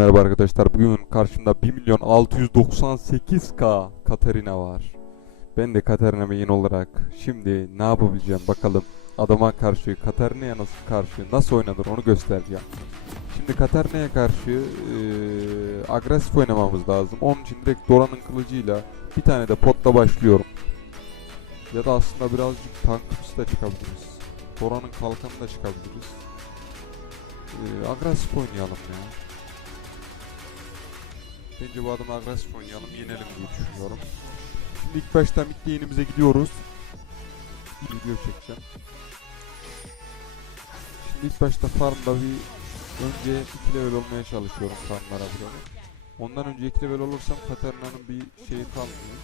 Merhaba arkadaşlar. Bugün karşımda 1 milyon 698k Katarina var. Ben de Katarina main olarak şimdi ne yapabileceğim bakalım. Adama karşı Katarina'ya nasıl karşı nasıl oynanır onu göstereceğim. Şimdi Katarina'ya karşı eee, agresif oynamamız lazım. Onun için direkt Dora'nın kılıcıyla bir tane de potla başlıyorum. Ya da aslında birazcık tankımsı da çıkabiliriz. Dora'nın kalkanı da çıkabiliriz. Eee, agresif oynayalım ya. Bence bu adamı agresif oynayalım, yenelim diye düşünüyorum. Şimdi ilk başta mid lane'imize gidiyoruz. Video çekeceğim. Şimdi ilk başta farmda bir önce 2 level olmaya çalışıyorum farmlara böyle. Ondan önce 2 level olursam Katarina'nın bir şeyi kalmıyor.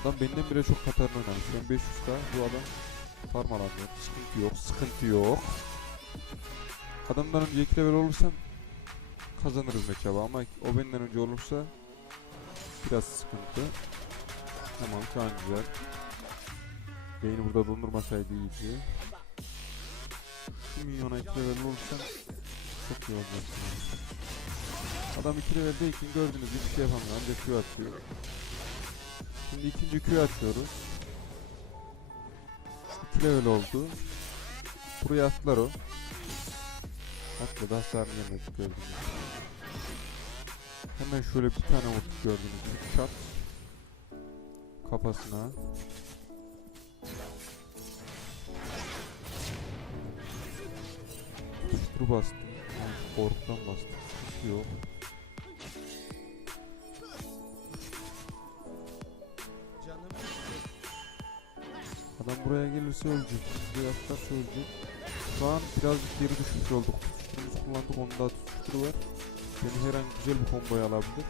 Adam benden bile çok Katarina oynamış. Ben 500k bu adam farm alamıyor. Sıkıntı yok, sıkıntı yok. Adamdan önce 2 level olursam kazanırız maçı ama o benden önce olursa biraz sıkıntı. Tamam şu an güzel. Beyni burada dondurmasaydı iyiydi. Şu milyona 2 level olursam çok iyi olacak. Adam 2 leveldeyken gördüğünüz gibi bir şey yapamıyor ancak Q atıyor. Şimdi ikinci Q atıyoruz. 2 level oldu. Buraya attılar o. Atladı hasarını yemedi gördüğünüz. Hemen şöyle bir tane vurduk gördüğünüz gibi çat. Kafasına. Tutuştur bastım. Korkudan bastım. Hiç yok. Adam buraya gelirse ölecek. Buraya atlarsa ölecek. Şu an birazcık geri düşmüş olduk. Tutuşturumuzu kullandık. Onun daha tutuşturu var. Beni her an güzel bir komboya alabilir.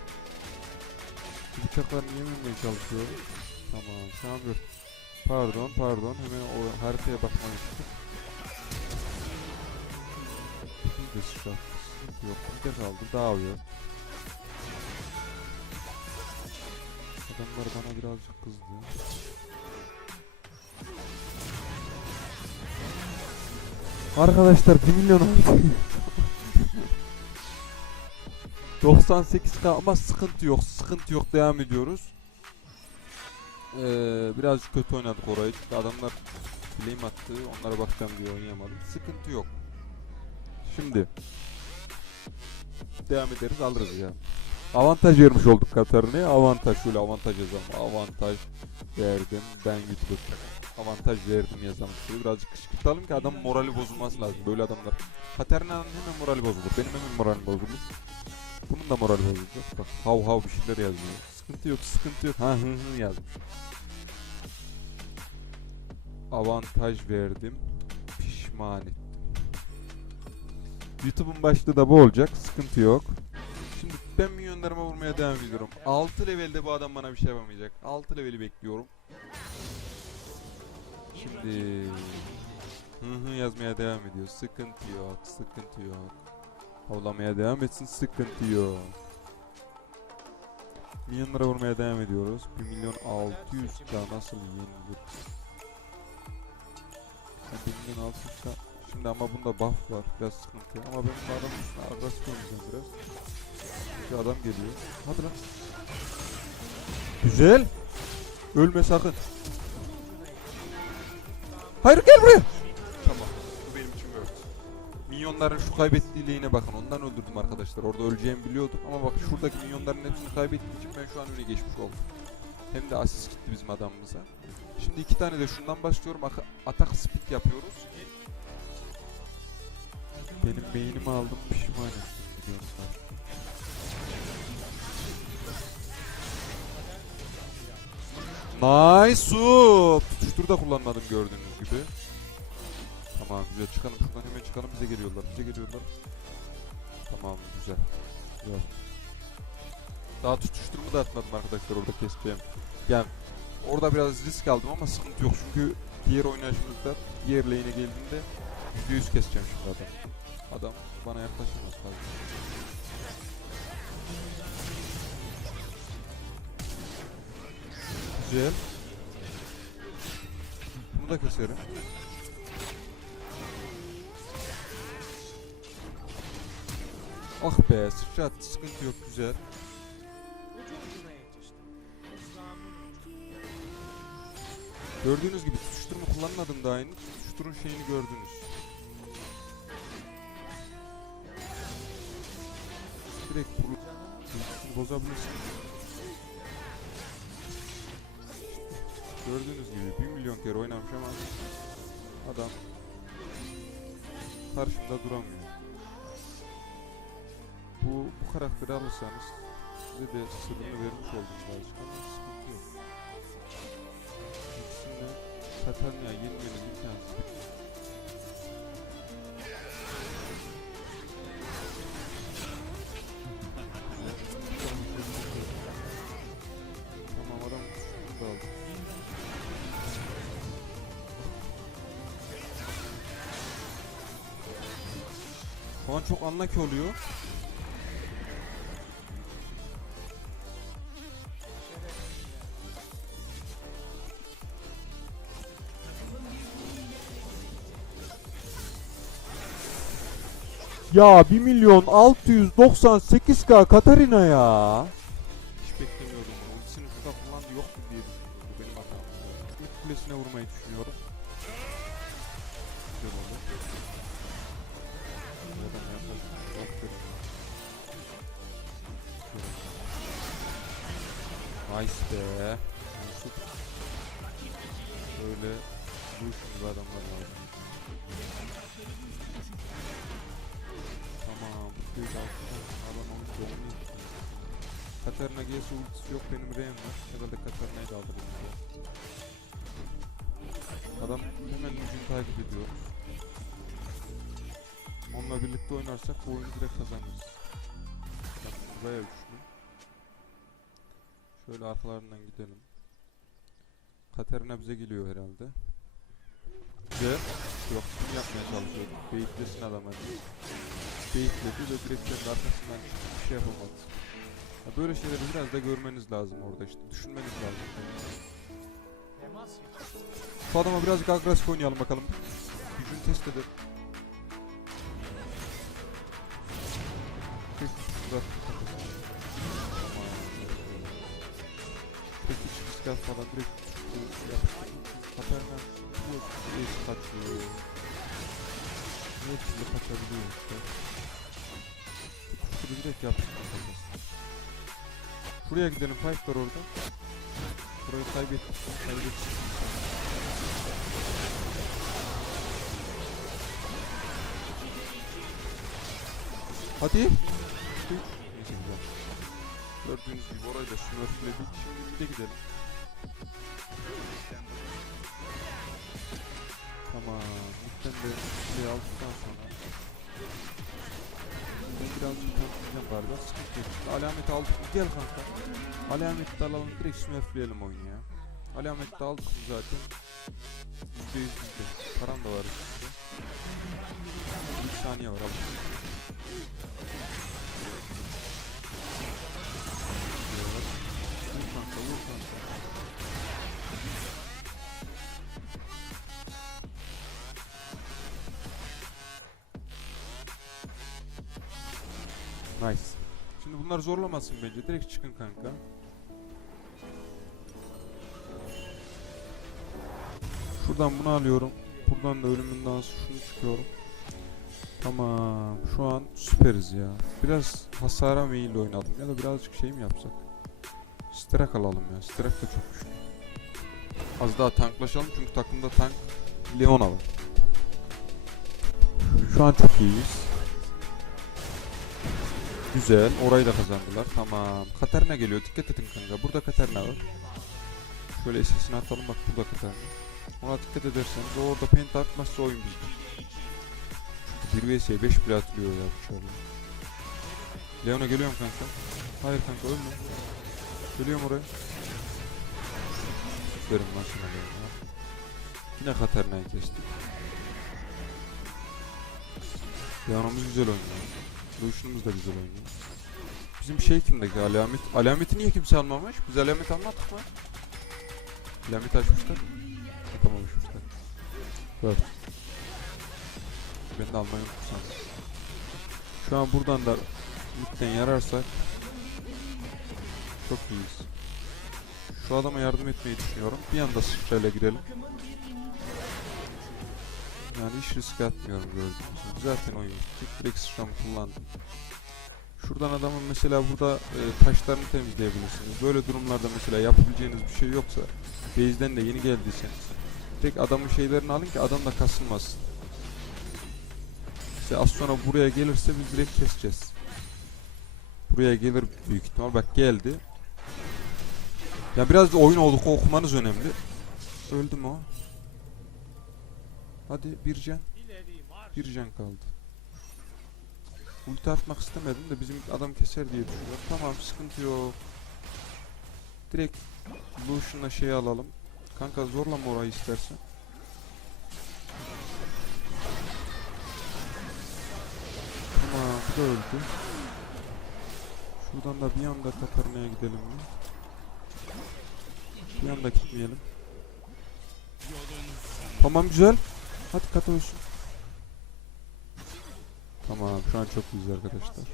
Bıçaklarını yememeye çalışıyorum. Tamam şu dur. Pardon pardon hemen o haritaya bakmayı unuttuk. Bir de sıçrat. Yok bir de kaldı dağılıyor. Adamlar bana birazcık kızdı. Arkadaşlar 1 milyon oldu. 98k ama sıkıntı yok. Sıkıntı yok. Devam ediyoruz. Ee, birazcık kötü oynadık orayı. Çünkü adamlar flame attı. Onlara bakacağım diye oynayamadım. Sıkıntı yok. Şimdi devam ederiz alırız ya. Avantaj vermiş olduk Katarina'ya. Avantaj şöyle avantaj yazalım. Avantaj verdim. Ben YouTube. Avantaj verdim yazalım. Şöyle birazcık kışkırtalım ki adam morali bozulması lazım. Böyle adamlar. Katarina'nın hemen morali bozulur. Benim hemen moralim bozulur. Bunun da morali bozulacak. Bak hav hav bir şeyler yazıyor. Sıkıntı yok, sıkıntı yok. Ha hı hı yazmış. Avantaj verdim. Pişman ettim. YouTube'un başlığı da bu olacak. Sıkıntı yok. Şimdi ben milyonlarıma vurmaya devam ediyorum. 6 levelde bu adam bana bir şey yapamayacak. 6 leveli bekliyorum. Şimdi hı hı yazmaya devam ediyor. Sıkıntı yok, sıkıntı yok. Avlamaya devam etsin sıkıntı yok. Milyonlara vurmaya devam ediyoruz. 1 milyon 600 k nasıl yenilir? Yani 1 milyon 600 k Şimdi ama bunda buff var biraz sıkıntı ama ben bu adamın üstüne agresif oynayacağım biraz. Bir adam geliyor. Hadi lan. Güzel. Ölme sakın. Hayır gel buraya. Minyonların şu kaybettiği bakın. Ondan öldürdüm arkadaşlar. Orada öleceğimi biliyordum. Ama bak şuradaki minyonların hepsini kaybettiğim için ben şu an öne geçmiş oldum. Hem de asist gitti bizim adamımıza. Şimdi iki tane de şundan başlıyorum. Atak speed yapıyoruz. Benim beynimi aldım pişman ettim milyonlar. Nice sup. Tutuştur da kullanmadım gördüğünüz gibi. Tamam güzel çıkalım şuradan hemen çıkalım bize geliyorlar bize geliyorlar. Tamam güzel. Güzel. Daha tutuşturumu da atmadım arkadaşlar orada keseceğim. Yani orada biraz risk aldım ama sıkıntı yok çünkü diğer oynayışımızda diğer lane'e geldiğinde %100 keseceğim şimdi adam. Adam bana yaklaşamaz fazla. Güzel. Bunu da keserim. Ah be Sıçrat sıkıntı yok güzel. Gördüğünüz gibi tutuşturma kullanmadım daha henüz. Tutuşturun şeyini gördünüz. Direkt pro Ultisini bozabilirsin. Gördüğünüz gibi 1 milyon kere oynamış ama adam karşımda duramıyor. Bu, bu karakteri alırsanız size de sırrını vermiş oldum birazcık ama sıkıntı yok. İkisini Satanya yenmeniz imkansız. Tamam adam da aldı. Şu an çok anlaki oluyor. Ya 1 milyon 698k Katarina ya. Hiç beklemiyordum bunu. Ultisini şurada kullandı yoktu diye düşünüyordum. Benim hatam. İlk kulesine vurmayı düşünüyorum. Güzel oldu. Buradan. Nice be. Böyle bu şimdi adamlar lazım. Tamam. Göz altında adam onu doğmuyor. Katarina G'si ultisi yok benim R'm var. Herhalde Katarina'yı da alırım. ya. Adam hemen ucunu takip ediyor. Onunla birlikte oynarsak bu oyunu direkt kazanırız. Bak buraya üçlü. Şöyle arkalarından gidelim. Katerina bize geliyor herhalde. Güzel. Yok bunu yapmaya çalışıyordum. Beyitlesin adam. Beyitledi ve direkt kendi arkasından bir şey yapamadı. Ya böyle şeyleri biraz da görmeniz lazım orada işte. Düşünmeniz lazım. Şu adama birazcık agresif oynayalım bakalım. Gücünü test edelim. Hiç risk atmadan direkt. Katarina kaçıyor. Ne türlü kaçabiliyor işte. Şurada direkt yapıştı kafasına. Şuraya gidelim pipe var orada. Burayı kaybettik. Kaybettik. Hadi. Neyse güzel. Gördüğünüz gibi orayı da smurfledik. Şimdi bir de gidelim. Tamam. Midden de şey aldıktan sonra. Ben birazcık tanıtacağım galiba. Sıkıntı yok. Alameti aldık mı? Gel kanka. Alameti de alalım. Direkt smurfleyelim oyunu ya. Alameti de aldık mı zaten. %100 bizde. Param da var üstünde. Bir saniye var alalım. Bunlar zorlamasın bence. Direkt çıkın kanka. Şuradan bunu alıyorum. Buradan da ölümün dansı şunu çıkıyorum. Tamam. Şu an süperiz ya. Biraz hasara meyilli oynadım. Ya da birazcık şey mi yapsak? Strak alalım ya. Strak da çok güçlü. Az daha tanklaşalım çünkü takımda tank Leona var. Şu an çok iyiyiz. Güzel. Orayı da kazandılar. Tamam. Katarina geliyor. Dikkat edin kanka. Burada Katarina var. Şöyle sesini atalım. Bak burada Katarina. Ona dikkat ederseniz o orada paint atmazsa oyun bizde. Çünkü 1 vs 5 bile atılıyor ya bu çarla. Leona geliyorum kanka. Hayır kanka ölme. Geliyorum oraya. Verin lan şuna Leona. Yine Katarina'yı kestik. Leona'mız güzel oynuyor. Dövüşümüz de güzel oynuyor. Bizim şey kimdeki alamet? Alameti niye kimse almamış? Biz alamet almadık mı? Alamet açmışlar. Atamamışlar. Dur. Ben de almayı unuttum sandım. Şu an buradan da Midden yararsak çok iyiyiz. Şu adama yardım etmeyi düşünüyorum. Bir anda sıçrayla girelim. Yani hiç risk atmıyorum gördüğünüz gibi. Zaten oyun bitecek. Direkt kullandım. Şuradan adamın mesela burada e, taşlarını temizleyebilirsiniz. Böyle durumlarda mesela yapabileceğiniz bir şey yoksa base'den de yeni geldiyseniz direkt adamın şeylerini alın ki adam da kasılmasın. İşte az sonra buraya gelirse biz direkt keseceğiz. Buraya gelir büyük ihtimal. Bak geldi. Ya biraz da oyun olduk okumanız önemli. Öldü mü o? Hadi bir can. Bir can kaldı. Ulti atmak istemedim de bizim adam keser diye düşünüyorum. Tamam sıkıntı yok. Direkt Lucian'la şeyi alalım. Kanka zorlama orayı istersen. Tamam bu da öldü. Şuradan da bir anda Katarina'ya gidelim mi? Bir anda gitmeyelim. Tamam güzel. Hadi kata ölsün. Tamam şu an çok iyiyiz arkadaşlar.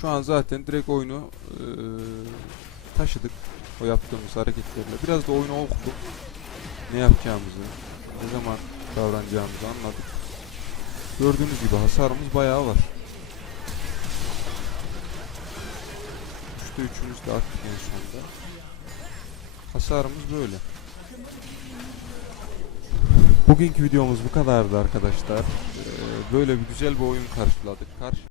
Şu an zaten direkt oyunu eee, taşıdık. O yaptığımız hareketlerle. Biraz da oyunu okuduk. Ne yapacağımızı, ne zaman davranacağımızı anladık. Gördüğünüz gibi hasarımız bayağı var. Üçte üçümüz de attık en sonunda. Hasarımız böyle. Bugünkü videomuz bu kadardı arkadaşlar. Eee, böyle bir güzel bir oyun karşıladık. Karşı